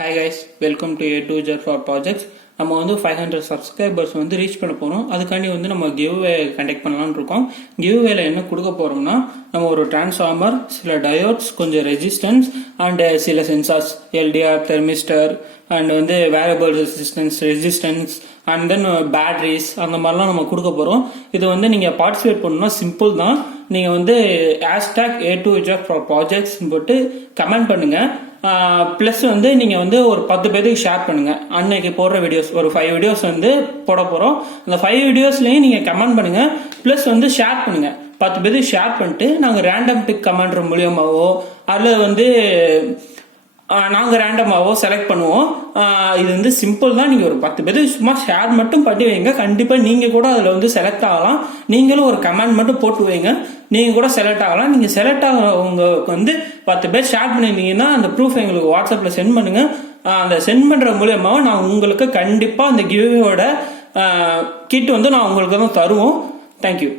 Hi guys, welcome to A2J for Projects. நம்ம வந்து 500 subscribers வந்து ரீச் பண்ண போகிறோம். அதுக்காண்டி வந்து நம்ம கிவ்வே கண்டக்ட் பண்ணலான்னு இருக்கோம். கிவ்வேல என்ன கொடுக்க போகிறோம்னா, நம்ம ஒரு டிரான்ஸ்ஃபார்மர், சில டயோட்ஸ், கொஞ்சம் ரெசிஸ்டன்ஸ் அண்ட் சில சென்சார்ஸ், எல்டிஆர், தெர்மிஸ்டர் அண்ட் வந்து variable resistance and then batteries அந்த மாதிரிலாம் நம்ம கொடுக்க போகிறோம். இது வந்து நீங்கள் பார்ட்டிசிபேட் பண்ணணும்னா சிம்பிள் தான். நீங்கள் வந்து #A2J for Projects போட்டு கமெண்ட் பண்ணுங்கள். ப்ளஸ் வந்து நீங்கள் வந்து ஒரு 10 பேருக்கு ஷேர் பண்ணுங்கள். அன்னைக்கு போடுற வீடியோஸ் ஒரு 5 வீடியோஸ் வந்து போட போகிறோம். அந்த 5 வீடியோஸ்லையும் நீங்கள் கமெண்ட் பண்ணுங்கள். ப்ளஸ் வந்து ஷேர் பண்ணுங்கள். 10 பேருக்கு ஷேர் பண்ணிட்டு நாங்கள் ரேண்டம் பிக் கமெண்ட் மூலியமாகவோ அதில் வந்து நாங்கள் ரேண்டமாகவோ செலக்ட் பண்ணுவோம். இது வந்து சிம்பிள் தான். நீங்கள் ஒரு 10 பேருக்கு சும்மா ஷேர் மட்டும் பண்ணி வைங்க. கண்டிப்பாக நீங்கள் கூட அதில் வந்து செலக்ட் ஆகலாம். நீங்களும் ஒரு கமெண்ட் மட்டும் போட்டு வைங்க, நீங்கள் கூட செலக்ட் ஆகலாம். நீங்கள் செலக்ட் ஆகவங்களுக்கு வந்து 10 பேர் ஷேர் பண்ணியிருந்தீங்கன்னா அந்த ப்ரூஃப் எங்களுக்கு வாட்ஸ்அப்பில் சென்ட் பண்ணுங்கள். அந்த சென்ட் பண்ணுற மூலியமாக நான் உங்களுக்கு கண்டிப்பாக அந்த கிவ்வேயோட கிட் வந்து நான் உங்களுக்கு தான் தருவோம். தேங்க்யூ.